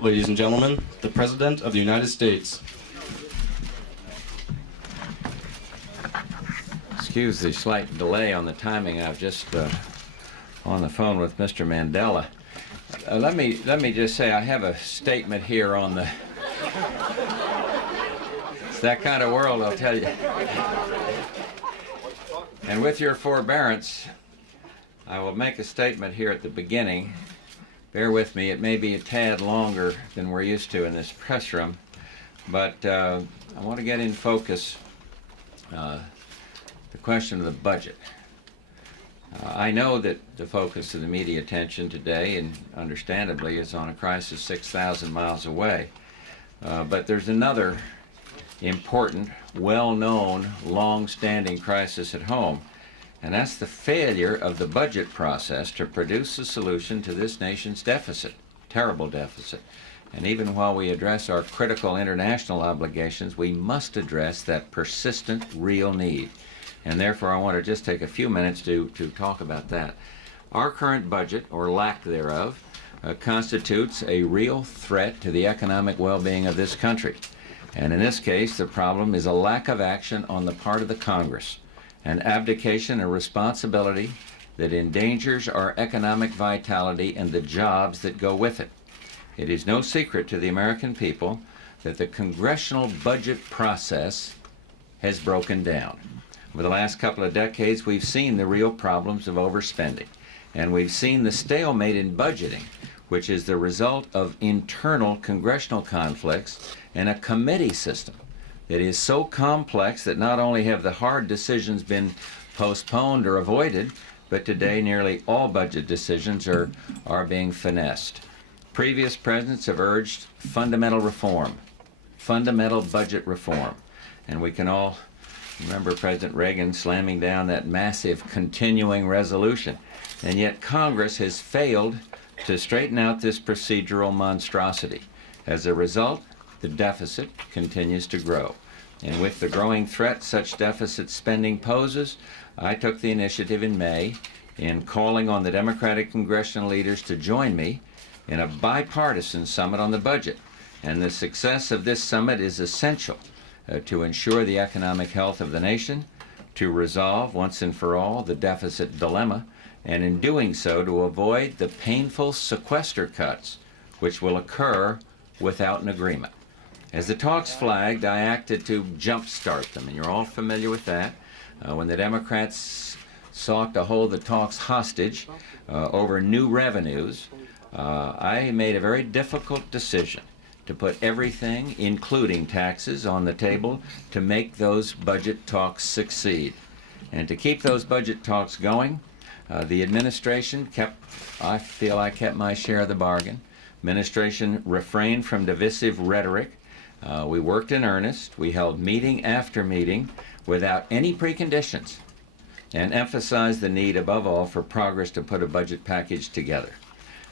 Ladies and gentlemen, the President of the United States. Excuse the slight delay on the timing. I've just on the phone with Mr. Mandela. Let me just say I have a statement here on the. It's that kind of world, I'll tell you. And with your forbearance, I will make a statement here at the beginning. Bear with me, it may be a tad longer than we're used to in this press room, but I want to get in focus the question of the budget. I know that the focus of the media attention today, and understandably, is on a crisis 6,000 miles away. But there's another important, well-known, long-standing crisis at home, and that's the failure of the budget process to produce a solution to this nation's deficit, terrible deficit. And even while we address our critical international obligations, we must address that persistent, real need. And therefore, I want to just take a few minutes to talk about that. Our current budget, or lack thereof, constitutes a real threat to the economic well-being of this country. And in this case, the problem is a lack of action on the part of the Congress, an abdication of responsibility that endangers our economic vitality and the jobs that go with it. It is no secret to the American people that the congressional budget process has broken down. Over the last couple of decades, we've seen the real problems of overspending, and we've seen the stalemate in budgeting, which is the result of internal congressional conflicts and a committee system that is so complex that not only have the hard decisions been postponed or avoided, but today nearly all budget decisions are being finessed. Previous presidents have urged fundamental reform, fundamental budget reform, and we can all remember President Reagan slamming down that massive continuing resolution, and yet Congress has failed to straighten out this procedural monstrosity. As a result, the deficit continues to grow. And with the growing threat such deficit spending poses, I took the initiative in May in calling on the Democratic congressional leaders to join me in a bipartisan summit on the budget. And the success of this summit is essential to ensure the economic health of the nation, to resolve once and for all the deficit dilemma, and in doing so to avoid the painful sequester cuts which will occur without an agreement. As the talks flagged, I acted to jumpstart them, and you're all familiar with that. When the Democrats sought to hold the talks hostage over new revenues, I made a very difficult decision to put everything, including taxes, on the table to make those budget talks succeed. And to keep those budget talks going, the administration I feel I kept my share of the bargain. Administration refrained from divisive rhetoric. We worked in earnest. We held meeting after meeting without any preconditions and emphasized the need, above all, for progress to put a budget package together.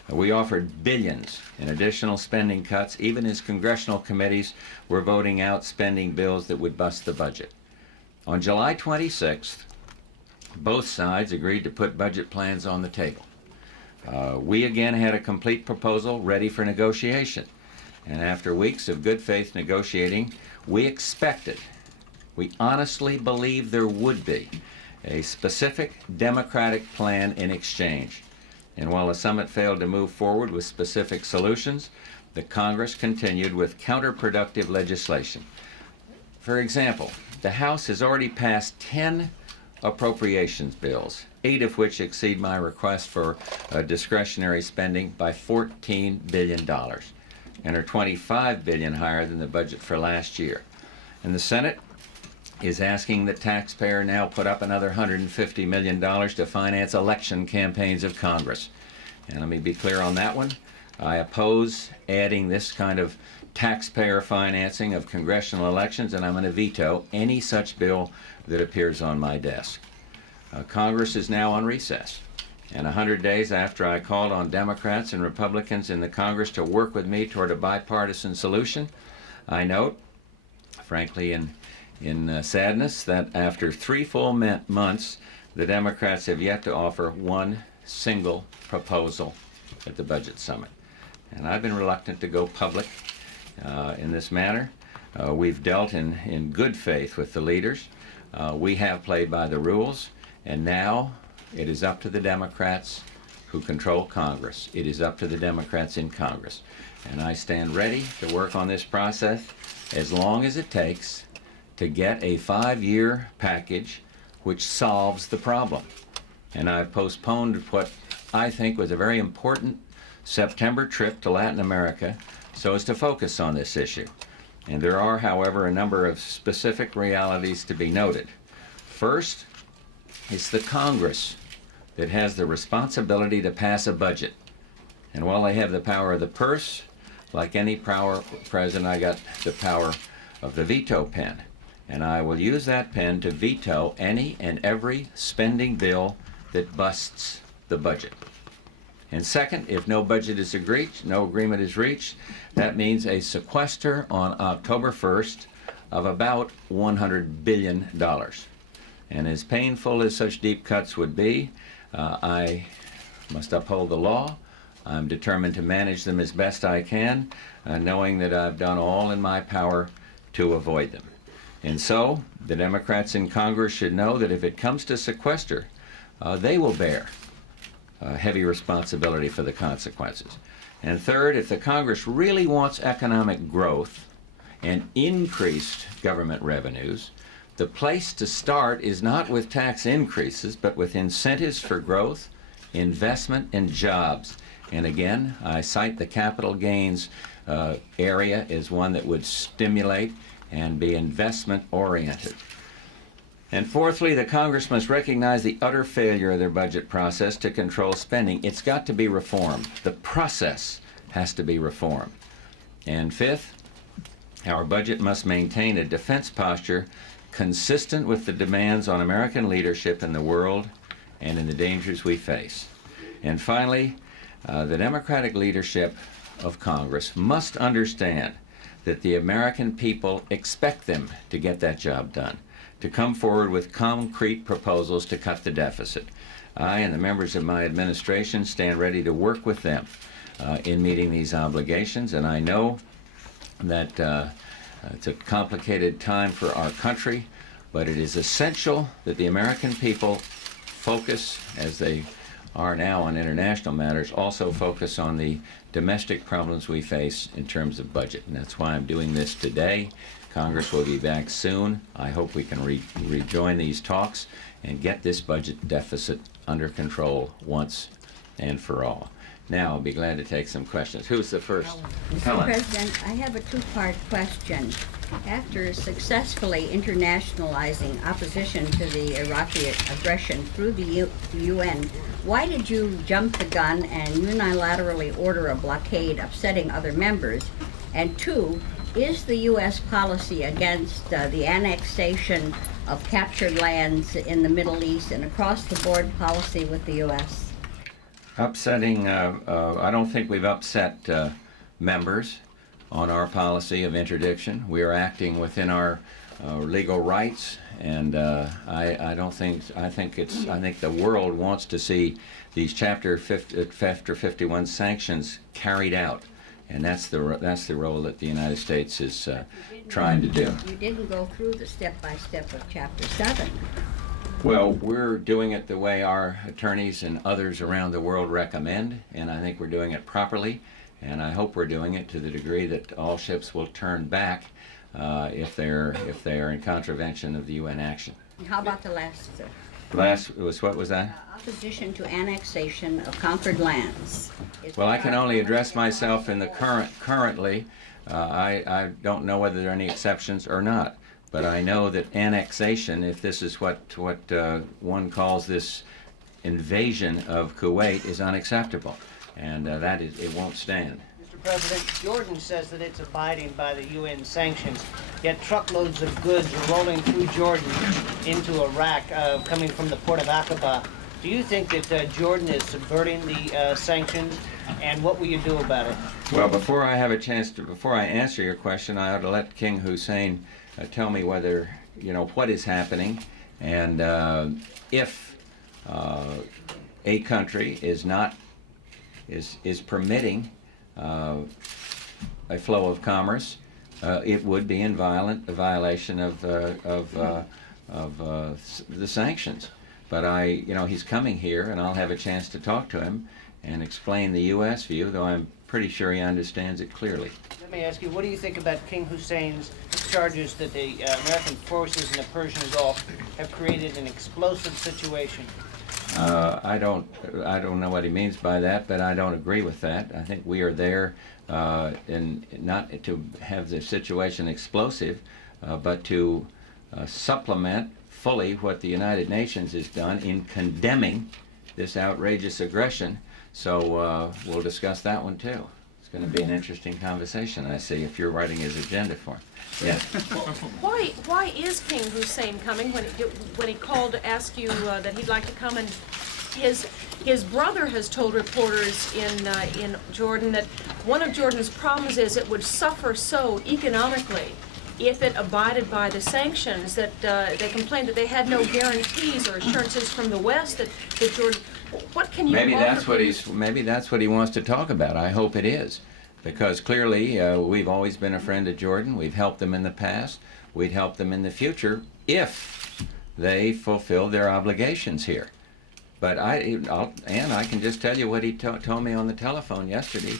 We offered billions in additional spending cuts, even as congressional committees were voting out spending bills that would bust the budget. On July 26th, both sides agreed to put budget plans on the table. We again had a complete proposal ready for negotiation. And after weeks of good faith negotiating, we honestly believed there would be a specific Democratic plan in exchange. And while the summit failed to move forward with specific solutions, the Congress continued with counterproductive legislation. For example, the House has already passed 10 appropriations bills, 8 of which exceed my request for discretionary spending by $14 billion, and are $25 billion higher than the budget for last year. And the Senate is asking that taxpayer now put up another $150 million to finance election campaigns of Congress. And let me be clear on that one. I oppose adding this kind of taxpayer financing of congressional elections, and I'm going to veto any such bill that appears on my desk. Congress is now on recess. And 100 days after I called on Democrats and Republicans in the Congress to work with me toward a bipartisan solution, I note, frankly in sadness, that after 3 full months, the Democrats have yet to offer one single proposal at the budget summit. and I've been reluctant to go public in this matter. We've dealt in good faith with the leaders. We have played by the rules, and now it is up to the Democrats who control Congress. It is up to the Democrats in Congress. And I stand ready to work on this process as long as it takes to get a 5-year package which solves the problem. And I've postponed what I think was a very important September trip to Latin America so as to focus on this issue. And there are, however, a number of specific realities to be noted. First, it's the Congress that has the responsibility to pass a budget. And while they have the power of the purse, like any power president, I got the power of the veto pen. And I will use that pen to veto any and every spending bill that busts the budget. And second, if no budget is agreed, no agreement is reached, that means a sequester on October 1st of about $100 billion. And as painful as such deep cuts would be, I must uphold the law. I'm determined to manage them as best I can, knowing that I've done all in my power to avoid them. And so, the Democrats in Congress should know that if it comes to sequester, they will bear heavy responsibility for the consequences. And third, if the Congress really wants economic growth and increased government revenues, the place to start is not with tax increases, but with incentives for growth, investment, and jobs. And again, I cite the capital gains area as one that would stimulate and be investment-oriented. And fourthly, the Congress must recognize the utter failure of their budget process to control spending. It's got to be reformed. The process has to be reformed. And fifth, our budget must maintain a defense posture consistent with the demands on American leadership in the world and in the dangers we face. And finally, the Democratic leadership of Congress must understand that the American people expect them to get that job done, to come forward with concrete proposals to cut the deficit. I and the members of my administration stand ready to work with them in meeting these obligations, and I know that it's a complicated time for our country, but it is essential that the American people focus, as they are now on international matters, also focus on the domestic problems we face in terms of budget. And that's why I'm doing this today. Congress will be back soon. I hope we can rejoin these talks and get this budget deficit under control once and for all. Now, I'll be glad to take some questions. Who's the first? Mr. President, I have a two-part question. After successfully internationalizing opposition to the Iraqi aggression through the UN, why did you jump the gun and unilaterally order a blockade, upsetting other members? And two, is the U.S. policy against the annexation of captured lands in the Middle East an across-the-board policy with the U.S.? Upsetting, I don't think we've upset members on our policy of interdiction. We are acting within our legal rights, and I think the world wants to see these Chapter 51 sanctions carried out, and that's the role that the United States is trying to do. You didn't go through the step-by-step of Chapter 7. Well, we're doing it the way our attorneys and others around the world recommend, and I think we're doing it properly, and I hope we're doing it to the degree that all ships will turn back if they are in contravention of the UN action. How about the last? Last was, what was that? Opposition to annexation of conquered lands. Well, I can only address myself in the currently. I don't know whether there are any exceptions or not. But I know that annexation, if this is what one calls this invasion of Kuwait, is unacceptable, and it won't stand. Mr. President, Jordan says that it's abiding by the UN sanctions, yet truckloads of goods are rolling through Jordan into Iraq, coming from the port of Aqaba. Do you think that Jordan is subverting the sanctions, and what will you do about it? Well, before I answer your question, I ought to let King Hussein tell me whether, what is happening, and if a country is permitting a flow of commerce, it would be in violation of the sanctions. But he's coming here, and I'll have a chance to talk to him and explain the U.S. view, though I'm pretty sure he understands it clearly. Let me ask you, what do you think about King Hussein's charges that the American forces in the Persian Gulf have created an explosive situation? I don't know what he means by that, but I don't agree with that. I think we are there not to have the situation explosive, but to supplement fully what the United Nations has done in condemning this outrageous aggression. So we'll discuss that one too. It's going to be an interesting conversation, I see, if you're writing his agenda for him. Yes. Why is King Hussein coming when he called to ask you that he'd like to come? And his brother has told reporters in Jordan that one of Jordan's problems is it would suffer so economically if it abided by the sanctions that they complained that they had no guarantees or assurances from the West that Jordan. What can you? Maybe that's what he wants to talk about. I hope it is, because clearly we've always been a friend of Jordan. We've helped them in the past. We'd help them in the future if they fulfill their obligations here. But I can just tell you what he told me on the telephone yesterday.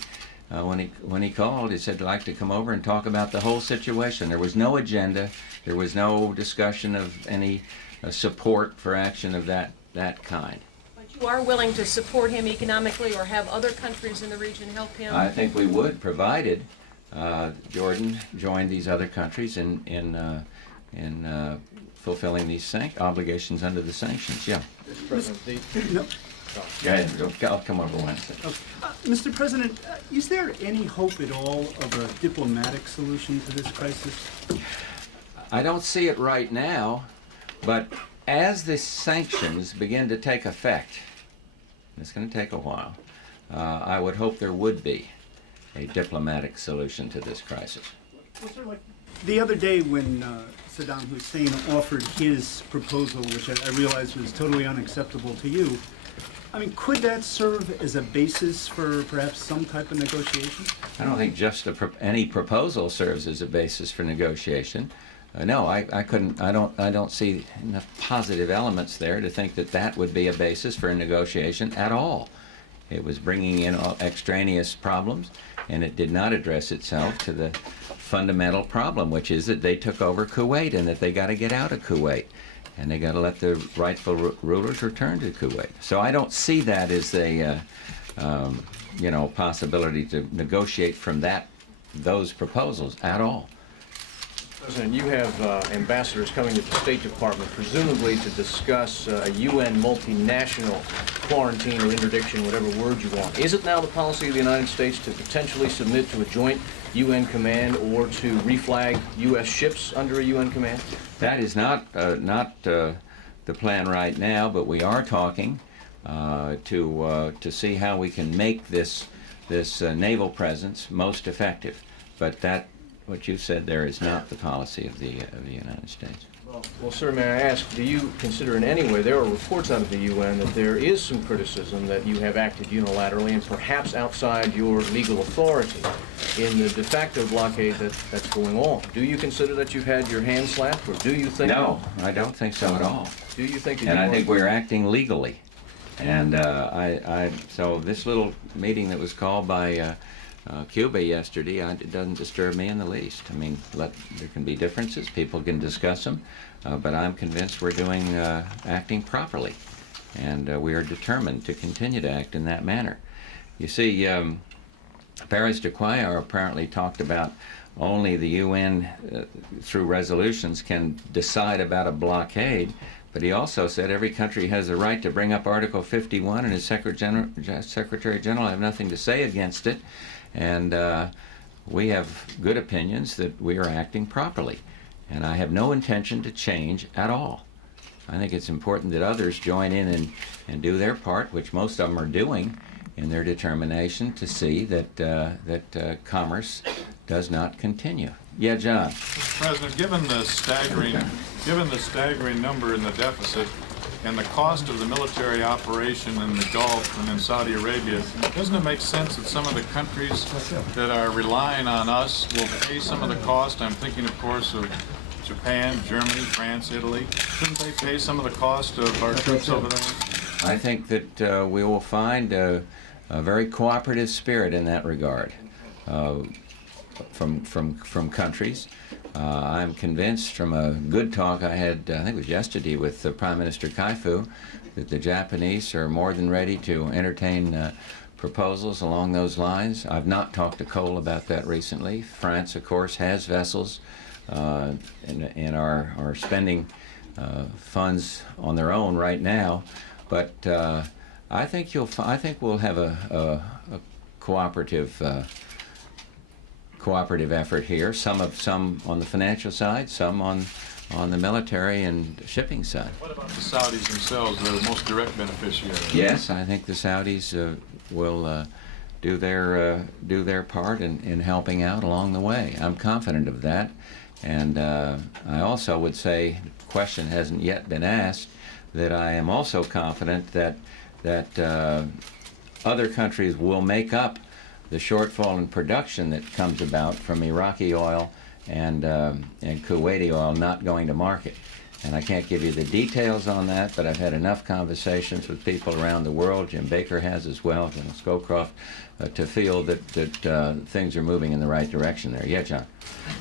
When he called, he said he'd like to come over and talk about the whole situation. There was no agenda. There was no discussion of any support for action of that kind. But you are willing to support him economically or have other countries in the region help him? I think we would, provided Jordan joined these other countries in fulfilling these obligations under the sanctions. Yeah. Mr. President, Go ahead. I'll come over one second. Mr. President, is there any hope at all of a diplomatic solution to this crisis? I don't see it right now, but as the sanctions begin to take effect, and it's going to take a while, I would hope there would be a diplomatic solution to this crisis. The other day when Saddam Hussein offered his proposal, which I realize was totally unacceptable to you, I mean, could that serve as a basis for perhaps some type of negotiation? I don't think just any proposal serves as a basis for negotiation. No, I couldn't. I don't see enough positive elements there to think that would be a basis for a negotiation at all. It was bringing in extraneous problems, and it did not address itself to the fundamental problem, which is that they took over Kuwait and that they got to get out of Kuwait. And they got to let the rightful rulers return to Kuwait. So I don't see that as a, possibility to negotiate from those proposals at all. President, you have ambassadors coming to the State Department, presumably to discuss a UN multinational quarantine or interdiction, whatever word you want. Is it now the policy of the United States to potentially submit to a joint UN command or to reflag U.S. ships under a UN command? That is not the plan right now, but we are talking to see how we can make this naval presence most effective. But what you said there is not the policy of the United States. Well, sir, may I ask, do you consider in any way, there are reports out of the UN that there is some criticism that you have acted unilaterally and perhaps outside your legal authority in the de facto blockade that's going on. Do you consider that you've had your hands slapped, or do you think... No, I don't think so at all. Do you think that and I think we're acting legally. And so this little meeting that was called by Cuba yesterday, it doesn't disturb me in the least. I mean, there can be differences, people can discuss them, but I'm convinced we're acting properly, and we are determined to continue to act in that manner. You see, Paris de Cuellar apparently talked about only the UN, through resolutions, can decide about a blockade, but he also said every country has the right to bring up Article 51, and his Secretary General have nothing to say against it. And we have good opinions that we are acting properly. And I have no intention to change at all. I think it's important that others join in and do their part, which most of them are doing, in their determination to see that commerce does not continue. Yeah, John. Mr. President, given the staggering number in the deficit and the cost of the military operation in the Gulf and in Saudi Arabia, doesn't it make sense that some of the countries that are relying on us will pay some of the cost? I'm thinking, of course, of Japan, Germany, France, Italy. Shouldn't they pay some of the cost of our troops over there? I think that we will find a very cooperative spirit in that regard from countries. I'm convinced from a good talk I had, I think it was yesterday, with Prime Minister Kaifu, that the Japanese are more than ready to entertain proposals along those lines. I've not talked to Cole about that recently. France, of course, has vessels and are spending funds on their own right now. But I think we'll have a cooperative effort here. Some on the financial side, some on the military and shipping side. What about the Saudis themselves? They're the most direct beneficiaries. Yes, I think the Saudis will do their part in helping out along the way. I'm confident of that, and I also would say, the question hasn't yet been asked, that I am also confident that other countries will make up the shortfall in production that comes about from Iraqi oil and Kuwaiti oil not going to market. And I can't give you the details on that, but I've had enough conversations with people around the world, Jim Baker has as well, General Scowcroft, to feel that things are moving in the right direction there. Yeah, John?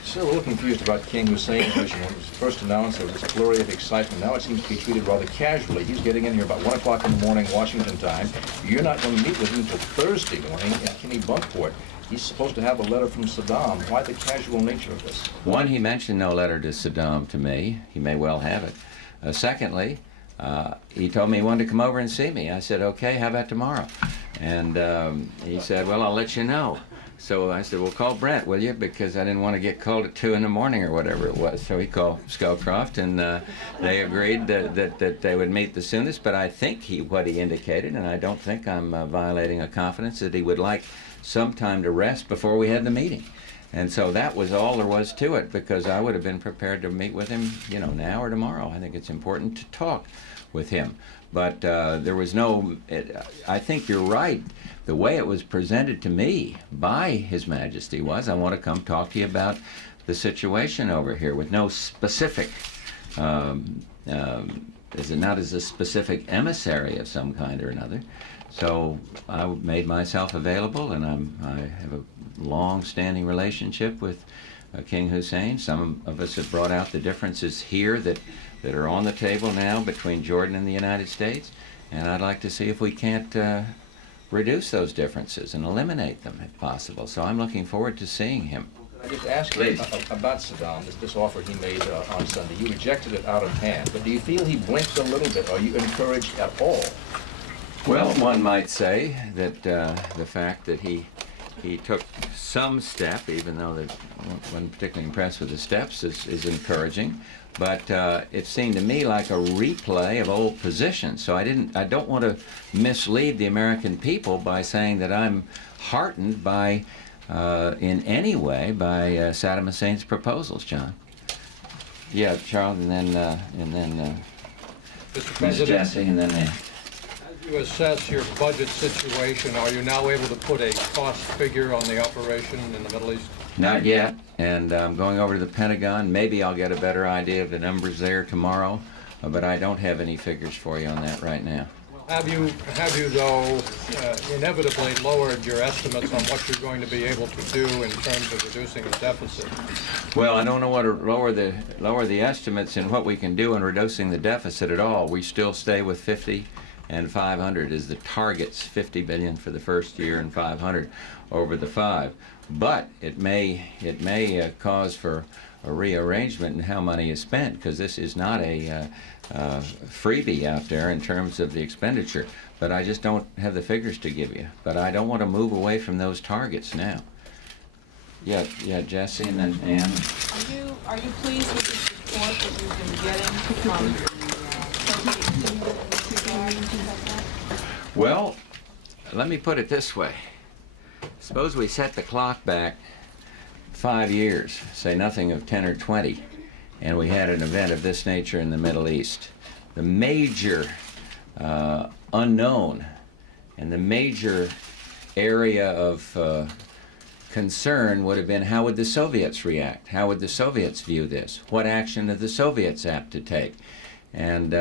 Still a little confused about King Hussein's mission. When it was first announced, there was this flurry of excitement. Now it seems to be treated rather casually. He's getting in here about 1 o'clock in the morning, Washington time. You're not going to meet with him until Thursday morning in Kennebunkport. He's supposed to have a letter from Saddam. Why the casual nature of this? One, he mentioned no letter to Saddam to me. He may well have it. Secondly, he told me he wanted to come over and see me. I said, okay, how about tomorrow? And he said, well, I'll let you know. So I said, well, call Brent, will you? Because I didn't want to get called at 2 in the morning or whatever it was. So he called Scowcroft, and they agreed that they would meet the soonest. But I think what he indicated, and I don't think I'm violating a confidence, that he would like some time to rest before we had the meeting. And so that was all there was to it, because I would have been prepared to meet with him, now or tomorrow. I think it's important to talk with him. But there was I think you're right. The way it was presented to me by His Majesty was, I want to come talk to you about the situation over here, with no specific, not as a specific emissary of some kind or another. So I made myself available, and I have a long-standing relationship with King Hussein. Some of us have brought out the differences here that are on the table now between Jordan and the United States, and I'd like to see if we can't reduce those differences and eliminate them if possible. So I'm looking forward to seeing him. Can I just ask you about Saddam, this offer he made on Sunday? You rejected it out of hand, but do you feel he blinked a little bit? Are you encouraged at all? Well, one might say that the fact that he took some step, even though they wasn't particularly impressed with the steps, is encouraging. But it seemed to me like a replay of old positions. So I don't want to mislead the American people by saying that I'm heartened by, in any way, by Saddam Hussein's proposals, John. Yeah, Charles, and then Mr. President, Jesse, and then as you assess your budget situation, are you now able to put a cost figure on the operation in the Middle East? Not yet, and I'm going over to the Pentagon. Maybe I'll get a better idea of the numbers there tomorrow, but I don't have any figures for you on that right now. Have you though, inevitably lowered your estimates on what you're going to be able to do in terms of reducing the deficit? Well, I don't know what to lower the estimates in what we can do in reducing the deficit at all. We still stay with 50 and 500 is the targets, 50 billion for the first year and 500 over the 5. But it may cause for a rearrangement in how money is spent, because this is not a freebie out there in terms of the expenditure. But I just don't have the figures to give you. But I don't want to move away from those targets now. Yeah, Jesse, and then Ann. Are you pleased with the support that you've been getting from the Well, let me put it this way. Suppose we set the clock back 5 years, say nothing of 10 or 20, and we had an event of this nature in the Middle East. major unknown and the major area of concern would have been, how would the Soviets react? How would the Soviets view this? What action are the Soviets apt to take? And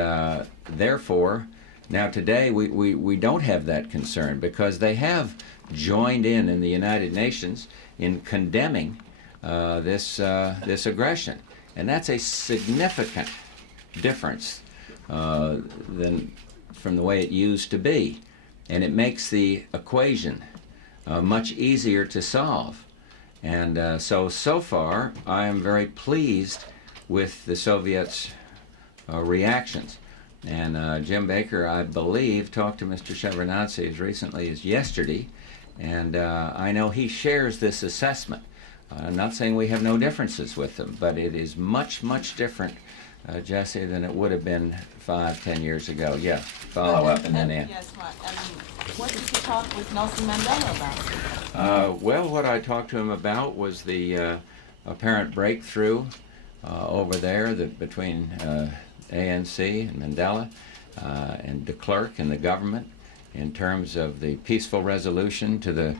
therefore, now today we don't have that concern, because they have joined in the United Nations in condemning this aggression. And that's a significant difference than from the way it used to be. And it makes the equation much easier to solve. And so far, I am very pleased with the Soviets' reactions. And Jim Baker, I believe, talked to Mr. Shevardnadze as recently as yesterday, and I know he shares this assessment. I'm not saying we have no differences with them, but it is much, much different, Jesse, than it would have been 5-10 years ago. Yeah, follow up and then in. Yes, what did you talk with Nelson Mandela about? Well, what I talked to him about was the apparent breakthrough over there between ANC and Mandela and de Klerk and the government in terms of the peaceful resolution to the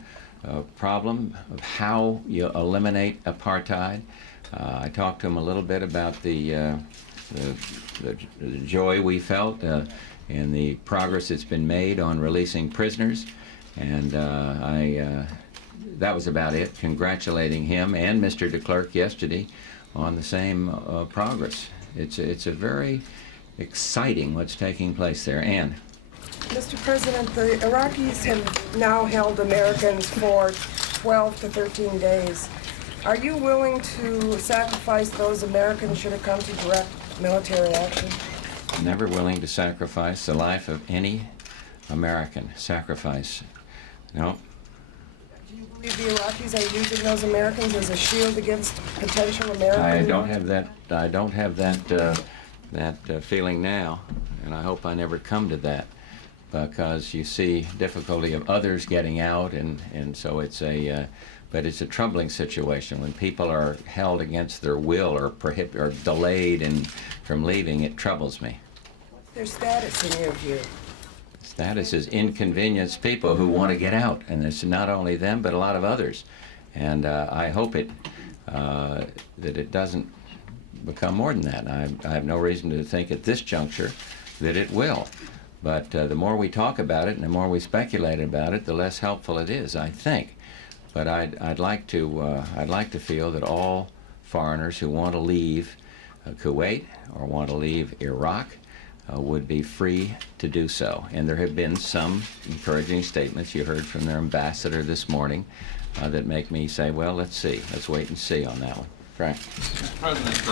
problem of how you eliminate apartheid. I talked to him a little bit about the joy we felt in the progress that's been made on releasing prisoners, and that was about it, congratulating him and Mr. de Klerk yesterday on the same progress. It's a very exciting what's taking place there. Ann? Mr. President, the Iraqis have now held Americans for 12 to 13 days. Are you willing to sacrifice those Americans should it come to direct military action? Never willing to sacrifice the life of any American. Sacrifice. No. Do you believe the Iraqis are using those Americans as a shield against potential American? I don't have that. I don't have that feeling now, and I hope I never come to that, because you see difficulty of others getting out, and so it's a. But it's a troubling situation when people are held against their will or delayed from leaving. It troubles me. Their status in your view? Status is inconvenienced people who want to get out, and it's not only them but a lot of others. And I hope that it doesn't become more than that. I have no reason to think at this juncture that it will. But the more we talk about it and the more we speculate about it, the less helpful it is, I think. But I'd like to feel that all foreigners who want to leave Kuwait or want to leave Iraq would be free to do so. And there have been some encouraging statements you heard from their ambassador this morning that make me say, well, let's see. Let's wait and see on that one. Frank. Mr. President,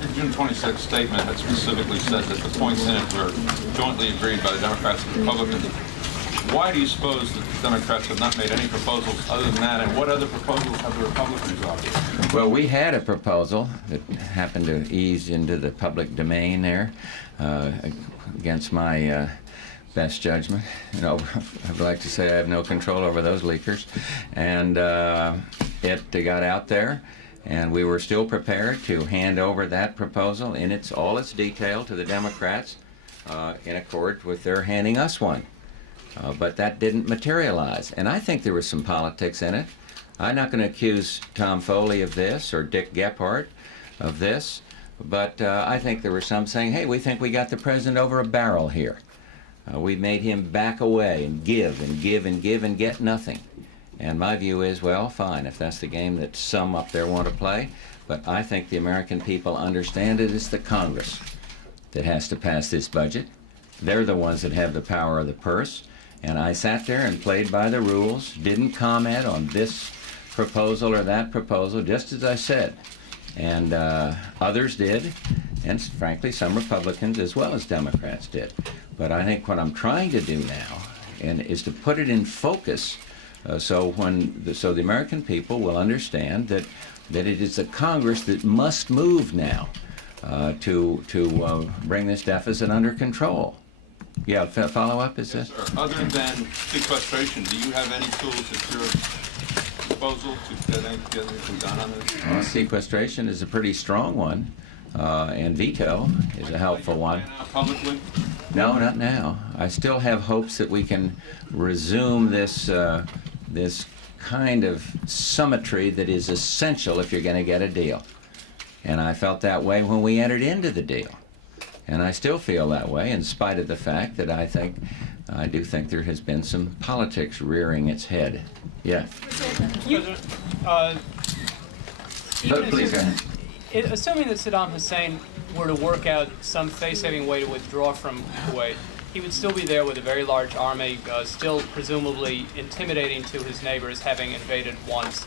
your June 26th statement had specifically said that the points in it were jointly agreed by the Democrats and Republicans. Why do you suppose that the Democrats have not made any proposals other than that, and what other proposals have the Republicans offered? Well, we had a proposal that happened to ease into the public domain there against my best judgment. You know, I'd like to say I have no control over those leakers. And it got out there, and we were still prepared to hand over that proposal in all its detail to the Democrats in accord with their handing us one. But that didn't materialize. And I think there was some politics in it. I'm not going to accuse Tom Foley of this or Dick Gephardt of this, but I think there were some saying, hey, we think we got the president over a barrel here. We made him back away and give and give and give and get nothing. And my view is, well, fine, if that's the game that some up there want to play, but I think the American people understand it is the Congress that has to pass this budget. They're the ones that have the power of the purse. And I sat there and played by the rules, didn't comment on this proposal or that proposal, just as I said. And others did, and frankly, some Republicans as well as Democrats did. But I think what I'm trying to do now is to put it in focus so the American people will understand that it is the Congress that must move now to bring this deficit under control. Yeah, follow-up is this? Other than sequestration, do you have any tools at your disposal to get anything done on this? Well, sequestration is a pretty strong one. and veto is a helpful one. Publicly? No, not now. I still have hopes that we can resume this this kind of symmetry that is essential if you're going to get a deal. And I felt that way when we entered into the deal. And I still feel that way in spite of the fact that I do think there has been some politics rearing its head. Yeah. President, Please go ahead. assuming that Saddam Hussein were to work out some face-saving way to withdraw from Kuwait, he would still be there with a very large army, still presumably intimidating to his neighbors, having invaded once.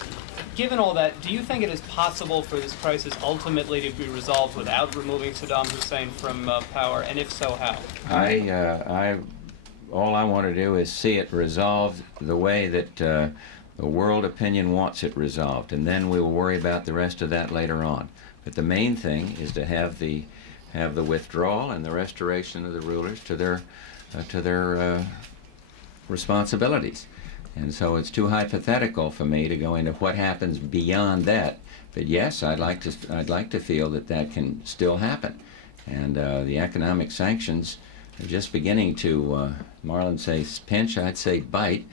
Given all that, do you think it is possible for this crisis ultimately to be resolved without removing Saddam Hussein from power, and if so, how? All I want to do is see it resolved the way that the world opinion wants it resolved, and then we will worry about the rest of that later on. But the main thing is to have the withdrawal and the restoration of the rulers to their responsibilities. And so it's too hypothetical for me to go into what happens beyond that. But yes, I'd like to feel that that can still happen. And the economic sanctions are just beginning to, Marlon says pinch, I'd say bite.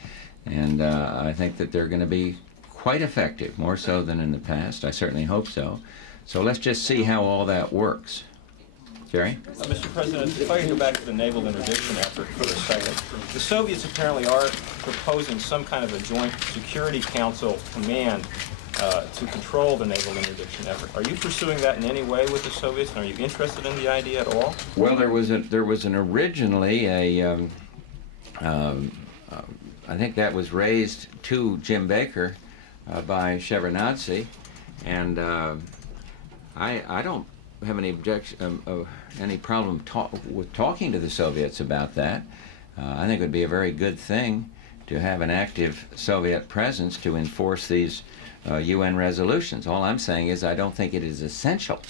And I think that they're going to be quite effective, more so than in the past. I certainly hope so. So let's just see how all that works. Jerry? Mr. President, if I could go back to the naval interdiction effort for a second. The Soviets apparently are proposing some kind of a joint Security Council command to control the naval interdiction effort. Are you pursuing that in any way with the Soviets, and are you interested in the idea at all? Well, there was originally a I think that was raised to Jim Baker by Shevardnadze, and I don't have any any problem with talking to the Soviets about that. I think it would be a very good thing to have an active Soviet presence to enforce these UN resolutions. All I'm saying is I don't think it is essential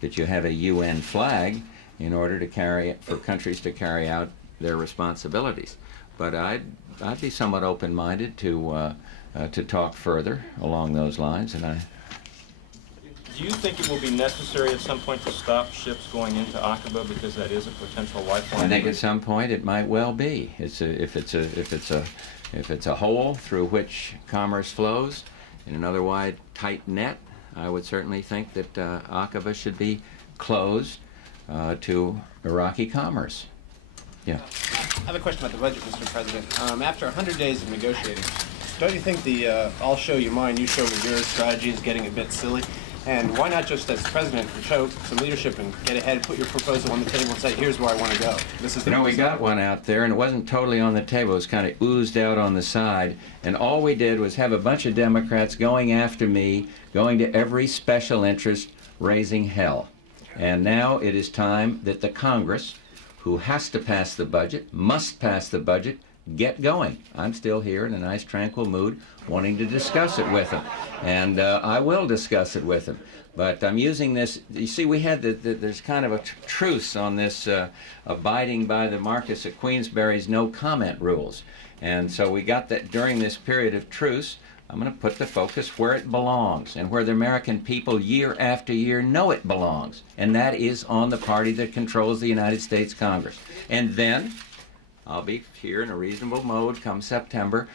that you have a UN flag in order to for countries to carry out their responsibilities. But I'd be somewhat open-minded to talk further along those lines, and Do you think it will be necessary at some point to stop ships going into Aqaba because that is a potential lifeline? I think at some point it might well be. If it's a hole through which commerce flows in an otherwise tight net, I would certainly think that Aqaba should be closed to Iraqi commerce. Yeah. I have a question about the budget, Mr. President. After 100 days of negotiating, don't you think the I'll show you mine, you show me yours strategy is getting a bit silly? And why not just, as president, show some leadership and get ahead, put your proposal on the table and say, here's where I want to go. This is we got one out there, and it wasn't totally on the table. It was kind of oozed out on the side. And all we did was have a bunch of Democrats going after me, going to every special interest, raising hell. And now it is time that the Congress, who has to pass the budget, must pass the budget, get going. I'm still here in a nice, tranquil mood, wanting to discuss it with them. And I will discuss it with them. But I'm using this, you see, we had there's kind of a truce on this abiding by the Marquis of Queensberry's no comment rules. And so we got that during this period of truce. I'm going to put the focus where it belongs and where the American people year after year know it belongs. And that is on the party that controls the United States Congress. And then I'll be here in a reasonable mode come September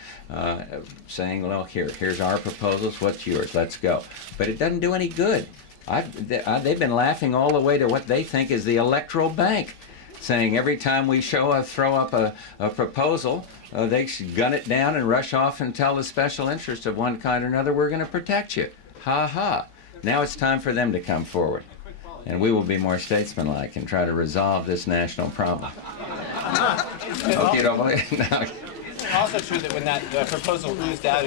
saying, well, here's our proposals, what's yours, let's go. But it doesn't do any good. They've been laughing all the way to what they think is the electoral bank, saying every time we throw up a proposal, they gun it down and rush off and tell the special interest of one kind or another, we're going to protect you. Ha ha. Now it's time for them to come forward. And we will be more statesmanlike and try to resolve this national problem. It's also true that when that proposal oozed out,